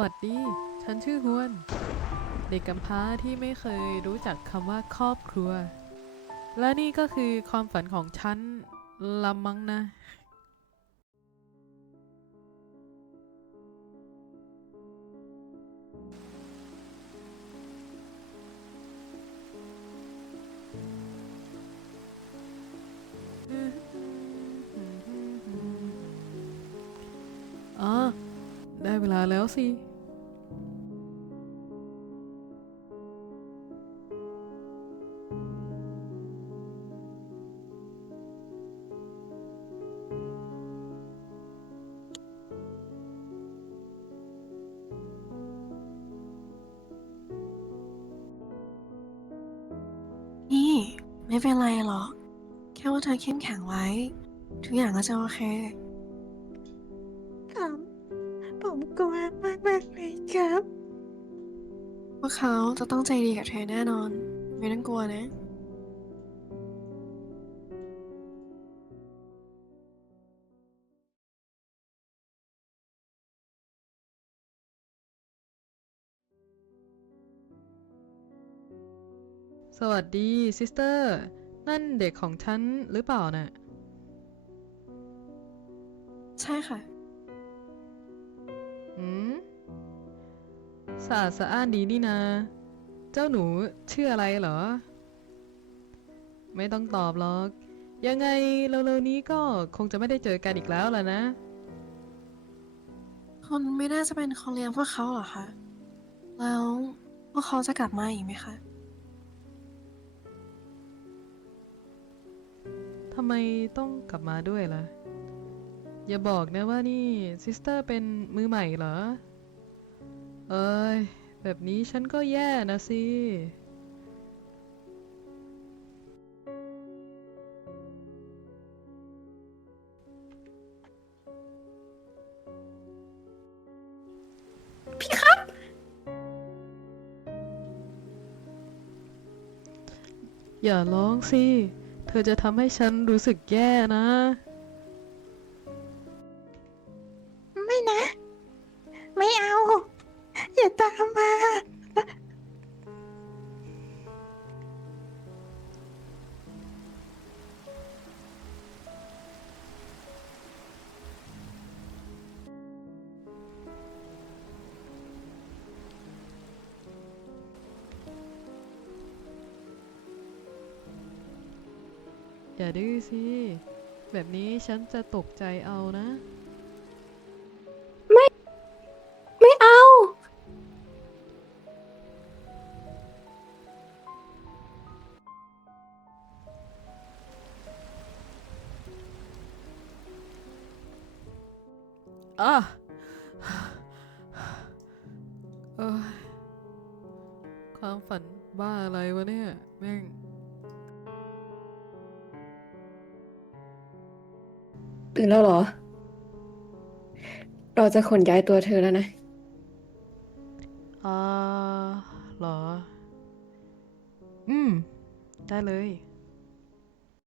วัสดี ฉันชื่อฮวน เด็กกำพร้าที่ไม่เคยรู้จักคำว่าครอบครัว และนี่ก็คือความฝันของฉันละมั้งนะ อ๋อ ได้เวลาแล้วสิ นี่ ไม่เป็นไรหรอก แค่ว่าเธอเข้มแข็งไว้ ทุกอย่างก็จะโอเค ผมกลัวมากมากๆเลยครับพวกเขาจะต้องใจดีกับเธอแน่นอน ไม่ต้องกลัวนะ สวัสดีซิสเตอร์ นั่นเด็กของฉันหรือเปล่าน่ะ ใช่ค่ะะอาดสะอ้านดีนี่นา เจ้าหนูชื่ออะไรเหรอ ไม่ต้องตอบหรอก ยังไงเร็วๆนี้ก็คงจะไม่ได้เจอกันอีกแล้วล่ะนะ คนไม่น่าจะเป็นคนเลี้ยงพวกเขาเหรอคะ แล้วพวกเขาจะกลับมาอีกไหมคะ ทำไมต้องกลับมาด้วยล่ะ อย่าบอกนะว่านี่ซิสเตอร์เป็นมือใหม่เหรอ เอ้ย แบบนี้ฉันก็แย่นะสิพี่ครับ อย่าร้องสิ เธอจะทำให้ฉันรู้สึกแย่นะ อย่าดื้อสิ แบบนี้ฉันจะตกใจเอานะ ไม่เอา อะเอ้ยความฝันบ้าอะไรวะเนี่ย แม่ง ตื่นแล้วเหรอ เราจะขนย้ายตัวเธอแล้วนะ อ่าเหรอ อืม ได้เลย